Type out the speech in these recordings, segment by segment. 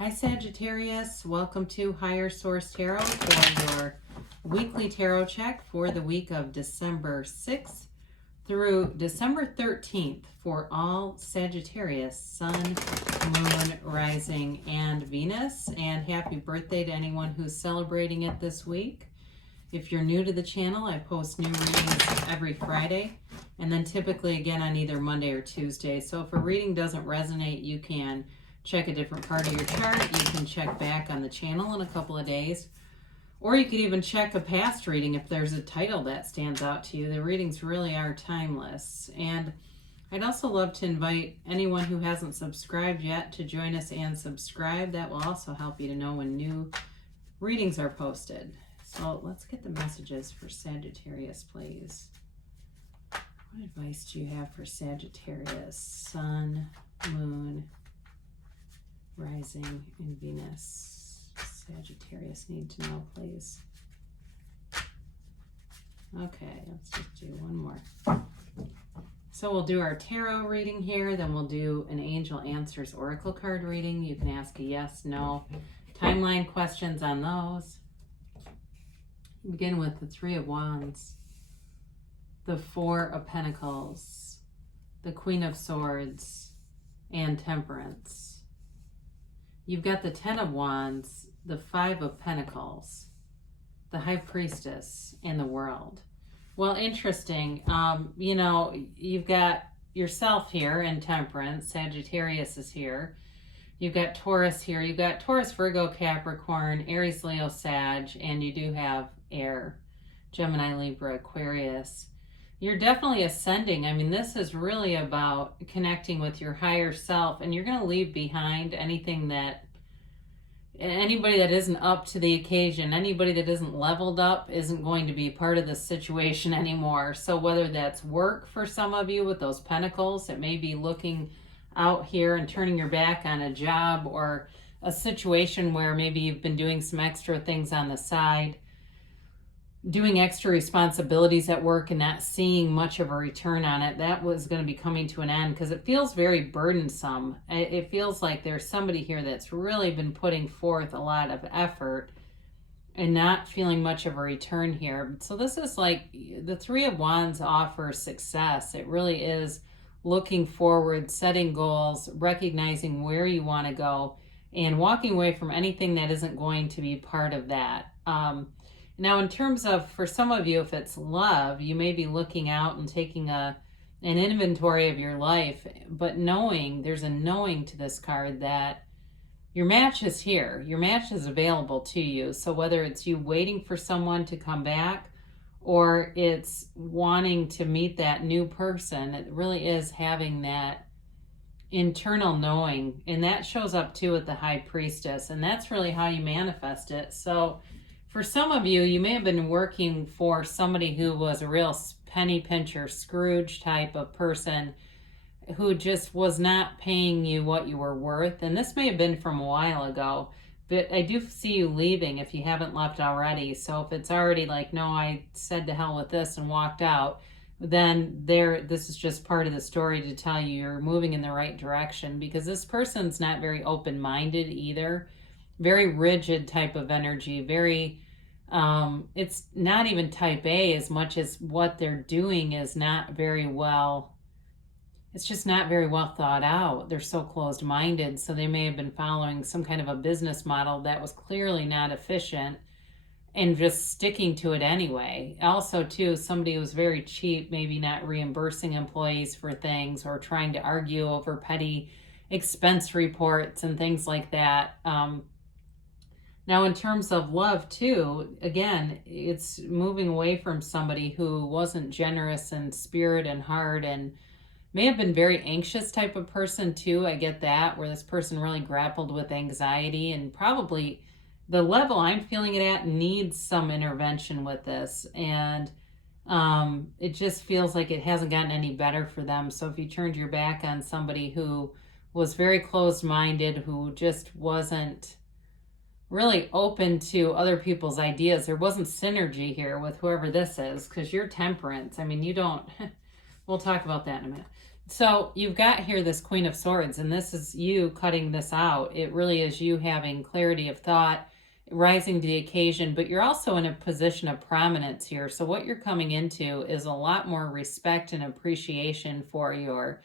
Hi Sagittarius, welcome to Higher Source Tarot for your weekly tarot check for the week of December 6th through December 13th for all Sagittarius, Sun, Moon, Rising, and Venus. And happy birthday to anyone who's celebrating it this week. If you're new to the channel, I post new readings every Friday and then typically again on either Monday or Tuesday. So if a reading doesn't resonate, you can check a different part of your chart. You can check back on the channel in a couple of days. Or you could even check a past reading if there's a title that stands out to you. The readings really are timeless. And I'd also love to invite anyone who hasn't subscribed yet to join us and subscribe. That will also help you to know when new readings are posted. So let's get the messages for Sagittarius, please. What advice do you have for Sagittarius, Sun, Moon, Rising, and Venus? Sagittarius need to know, please. Okay, let's just do one more. So we'll do our tarot reading here, then we'll do an Angel Answers Oracle card reading. You can ask a yes, no, timeline questions on those. Begin with the Three of Wands, the Four of Pentacles, the Queen of Swords, and Temperance. You've got the Ten of Wands, the Five of Pentacles, the High Priestess, and the World. Well, interesting. You know, you've got yourself here in Temperance. Sagittarius is here. You've got Taurus here. You've got Taurus, Virgo, Capricorn, Aries, Leo, Sag, and you do have air, Gemini, Libra, Aquarius. You're definitely ascending. I mean, this is really about connecting with your higher self, and you're going to leave behind anybody that isn't up to the occasion. Anybody that isn't leveled up isn't going to be part of the situation anymore. So whether that's work for some of you with those pentacles, it may be looking out here and turning your back on a job or a situation where maybe you've been doing some extra things on the side, doing extra responsibilities at work and not seeing much of a return on it. That was going to be coming to an end because it feels very burdensome. It feels like there's somebody here that's really been putting forth a lot of effort and not feeling much of a return here. So this is like the Three of Wands offers success. It really is looking forward, setting goals, recognizing where you want to go, and walking away from anything that isn't going to be part of that. Now, in terms of, for some of you, if it's love, you may be looking out and taking an inventory of your life, but knowing, there's a knowing to this card that your match is here. Your match is available to you. So whether it's you waiting for someone to come back or it's wanting to meet that new person, it really is having that internal knowing. And that shows up too with the High Priestess. And that's really how you manifest it. So for some of you, you may have been working for somebody who was a real penny pincher, Scrooge type of person who just was not paying you what you were worth. And this may have been from a while ago, but I do see you leaving if you haven't left already. So if it's already like, no, I said to hell with this and walked out, then this is just part of the story to tell you you're moving in the right direction, because this person's not very open-minded either. Very rigid type of energy, very, it's not even type A as much as what they're doing is not very well, it's just not very well thought out. They're so closed-minded, so they may have been following some kind of a business model that was clearly not efficient and just sticking to it anyway. Also, too, somebody who was very cheap, maybe not reimbursing employees for things or trying to argue over petty expense reports and things like that. Now, in terms of love, too, again, it's moving away from somebody who wasn't generous in spirit and heart and may have been very anxious type of person, too. I get that, where this person really grappled with anxiety, and probably the level I'm feeling it at needs some intervention with this. And it just feels like it hasn't gotten any better for them. So if you turned your back on somebody who was very closed-minded, who just wasn't really open to other people's ideas. There wasn't synergy here with whoever this is, because you're Temperance. I mean, you don't, we'll talk about that in a minute. So you've got here this Queen of Swords, and this is you cutting this out. It really is you having clarity of thought, rising to the occasion, but you're also in a position of prominence here. So what you're coming into is a lot more respect and appreciation for your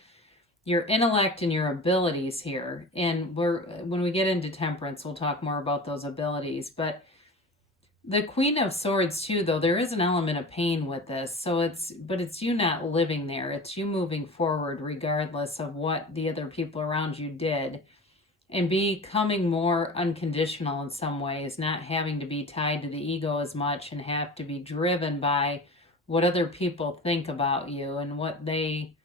intellect and your abilities here. And when we get into temperance, we'll talk more about those abilities. But the Queen of Swords too, though, there is an element of pain with this. So it's you not living there. It's you moving forward regardless of what the other people around you did, and becoming more unconditional in some ways, not having to be tied to the ego as much and have to be driven by what other people think about you and what they,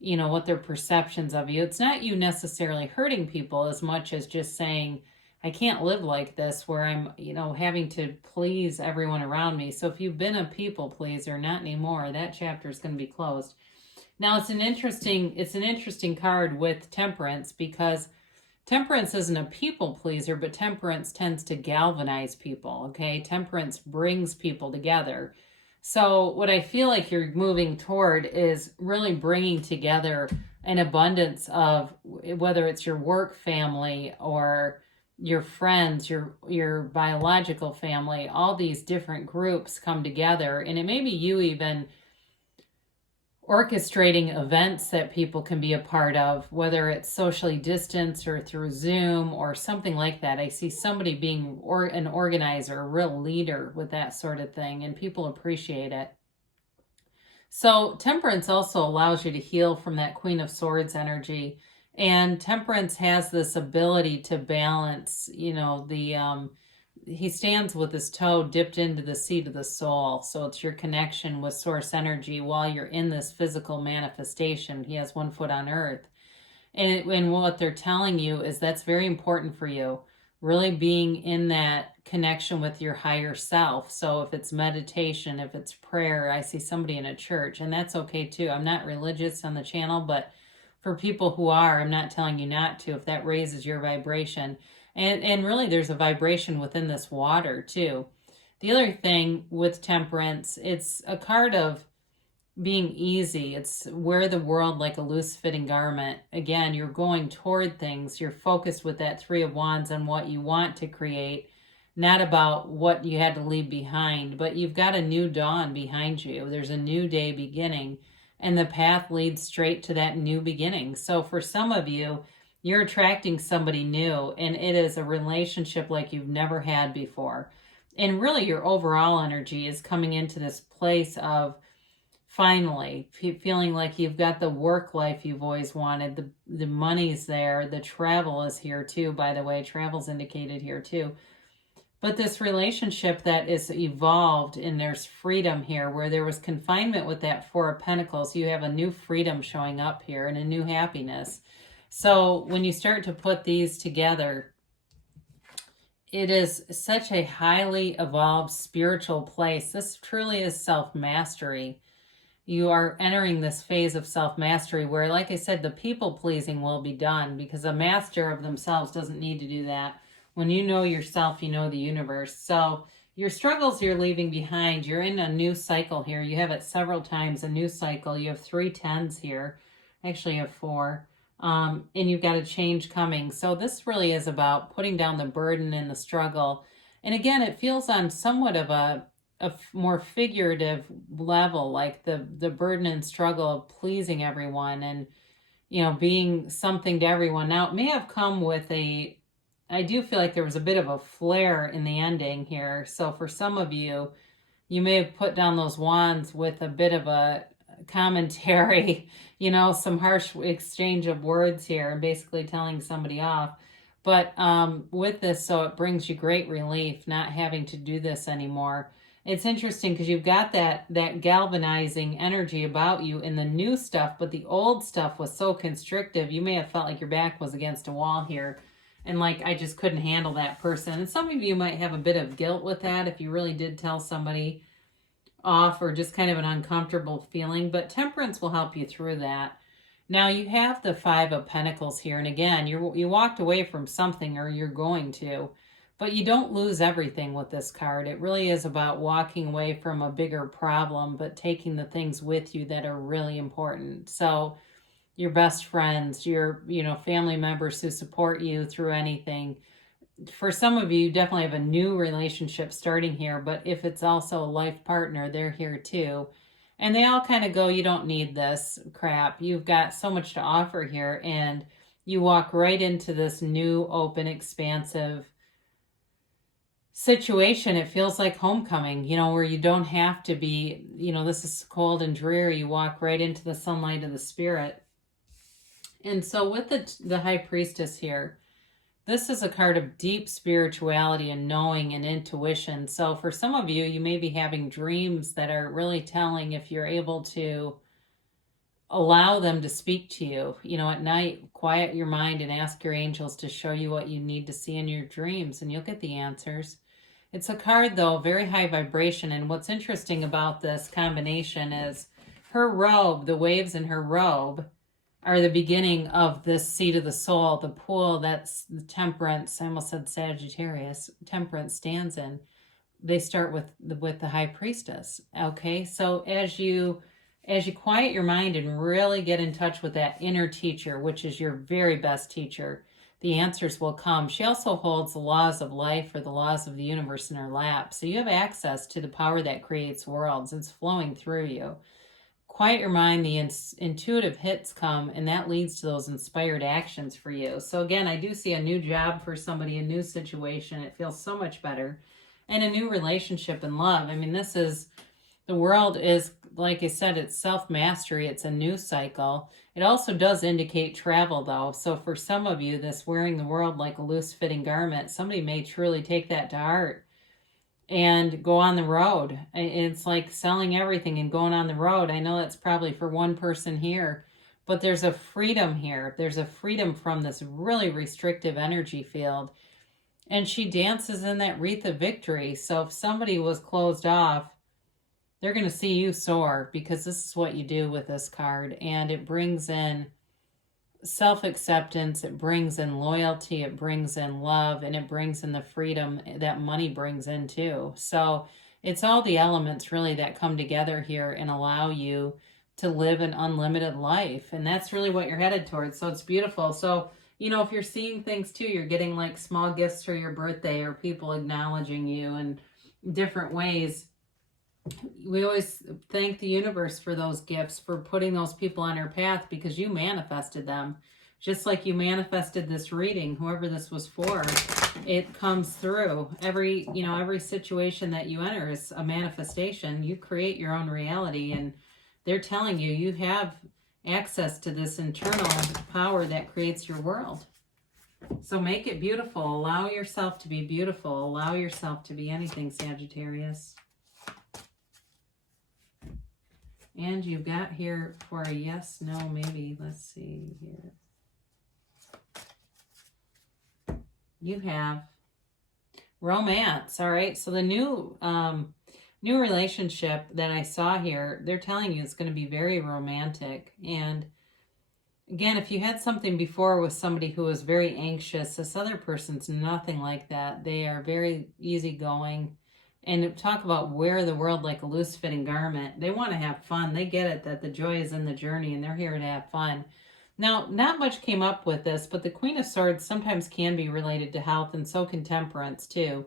what their perceptions of you. It's not you necessarily hurting people as much as just saying, I can't live like this where I'm, having to please everyone around me. So if you've been a people pleaser, not anymore, that chapter is going to be closed. Now it's an interesting card with Temperance, because Temperance isn't a people pleaser, but Temperance tends to galvanize people, okay? Temperance brings people together. So what I feel like you're moving toward is really bringing together an abundance of, whether it's your work family or your friends, your biological family, all these different groups come together. And it may be you even orchestrating events that people can be a part of, whether it's socially distanced or through Zoom or something like that. I see somebody being an organizer, a real leader with that sort of thing, and people appreciate it. So Temperance also allows you to heal from that Queen of Swords energy. And Temperance has this ability to balance, he stands with his toe dipped into the seat of the soul. So it's your connection with source energy while you're in this physical manifestation. He has one foot on earth. And what they're telling you is that's very important for you, really being in that connection with your higher self. So if it's meditation, if it's prayer, I see somebody in a church, and that's okay too. I'm not religious on the channel, but for people who are, I'm not telling you not to, if that raises your vibration. And really there's a vibration within this water too. The other thing with Temperance, it's a card of being easy. It's wear the world like a loose fitting garment. Again, you're going toward things. You're focused with that Three of Wands on what you want to create, not about what you had to leave behind, but you've got a new dawn behind you. There's a new day beginning, and the path leads straight to that new beginning. So for some of you, you're attracting somebody new, and it is a relationship like you've never had before. And really your overall energy is coming into this place of finally feeling like you've got the work life you've always wanted. The money's there. The travel is here too, by the way. Travel's indicated here too. But this relationship that is evolved, and there's freedom here, where there was confinement with that Four of Pentacles. You have a new freedom showing up here and a new happiness. So when you start to put these together, it is such a highly evolved spiritual place. This truly is self-mastery. You are entering this phase of self-mastery where, like I said, the people-pleasing will be done, because a master of themselves doesn't need to do that. When you know yourself, you know the universe. So your struggles you're leaving behind. You're in a new cycle here. You have it several times, a new cycle. You have 3 10s here. Actually, you have 4. And you've got a change coming. So this really is about putting down the burden and the struggle. And again, it feels on somewhat of a more figurative level, like the burden and struggle of pleasing everyone and, being something to everyone. Now, it may have come with I do feel like there was a bit of a flare in the ending here. So for some of you, you may have put down those wands with a bit of a commentary, some harsh exchange of words here and basically telling somebody off. But with this, so it brings you great relief not having to do this anymore. It's interesting because you've got that galvanizing energy about you in the new stuff, but the old stuff was so constrictive. You may have felt like your back was against a wall here and like, I just couldn't handle that person. And some of you might have a bit of guilt with that if you really did tell somebody off, or just kind of an uncomfortable feeling, but Temperance will help you through that. Now you have the 5 of Pentacles here, and again, you walked away from something, or you're going to, but you don't lose everything with this card. It really is about walking away from a bigger problem, but taking the things with you that are really important. So your best friends, your, family members who support you through anything. For some of you, you definitely have a new relationship starting here, but if it's also a life partner, they're here too. And they all kind of go, you don't need this crap. You've got so much to offer here. And you walk right into this new, open, expansive situation. It feels like homecoming, where you don't have to be, this is cold and dreary. You walk right into the sunlight of the spirit. And so with the High Priestess here, this is a card of deep spirituality and knowing and intuition. So for some of you, you may be having dreams that are really telling if you're able to allow them to speak to you. At night, quiet your mind and ask your angels to show you what you need to see in your dreams, and you'll get the answers. It's a card, though, very high vibration. And what's interesting about this combination is her robe, the waves in her robe, are the beginning of this seat of the soul, the pool that's the temperance, I almost said Sagittarius, temperance stands in. They start with the High Priestess. Okay, so as you quiet your mind and really get in touch with that inner teacher, which is your very best teacher, the answers will come. She also holds the laws of life or the laws of the universe in her lap. So you have access to the power that creates worlds. It's flowing through you. Quiet your mind, the intuitive hits come, and that leads to those inspired actions for you. So again, I do see a new job for somebody, a new situation. It feels so much better. And a new relationship and love. I mean, the world is, like I said, it's self-mastery. It's a new cycle. It also does indicate travel, though. So for some of you, this wearing the world like a loose-fitting garment, somebody may truly take that to heart and go on the road. It's like selling everything and going on the road. I know that's probably for one person here, but there's a freedom here. There's a freedom from this really restrictive energy field. And she dances in that wreath of victory. So if somebody was closed off, they're going to see you soar, because this is what you do with this card. And it brings in self-acceptance, it brings in loyalty, it brings in love, and it brings in the freedom that money brings in too. So it's all the elements really that come together here and allow you to live an unlimited life. And that's really what you're headed towards. So it's beautiful. So, if you're seeing things too, you're getting like small gifts for your birthday or people acknowledging you in different ways. We always thank the universe for those gifts, for putting those people on our path, because you manifested them. Just like you manifested this reading, whoever this was for, it comes through. Every situation that you enter is a manifestation. You create your own reality, and they're telling you, you have access to this internal power that creates your world. So make it beautiful. Allow yourself to be beautiful. Allow yourself to be anything, Sagittarius. And you've got here for a yes, no, maybe. Let's see here. You have romance. All right. So the new relationship that I saw here, they're telling you it's going to be very romantic. And again, if you had something before with somebody who was very anxious, this other person's nothing like that. They are very easygoing. And talk about wear the world like a loose-fitting garment. They want to have fun. They get it, that the joy is in the journey, and they're here to have fun. Now, not much came up with this, but the Queen of Swords sometimes can be related to health, and so can temperance too.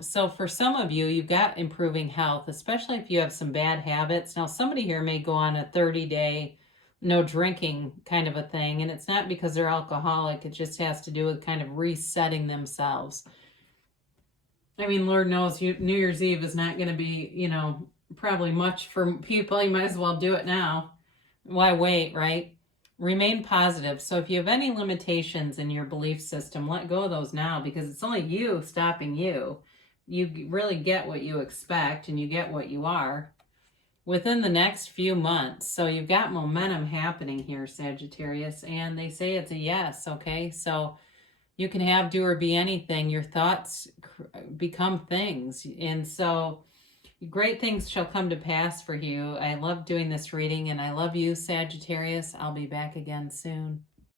So for some of you, you've got improving health, especially if you have some bad habits. Now, somebody here may go on a 30-day no drinking kind of a thing, and it's not because they're alcoholic. It just has to do with kind of resetting themselves. I mean, Lord knows New Year's Eve is not going to be, probably much for people. You might as well do it now. Why wait, right? Remain positive. So if you have any limitations in your belief system, let go of those now, because it's only you stopping you. You really get what you expect, and you get what you are within the next few months. So you've got momentum happening here, Sagittarius, and they say it's a yes, okay? So you can have, do, or be anything. Your thoughts become things. And so great things shall come to pass for you. I love doing this reading, and I love you, Sagittarius. I'll be back again soon.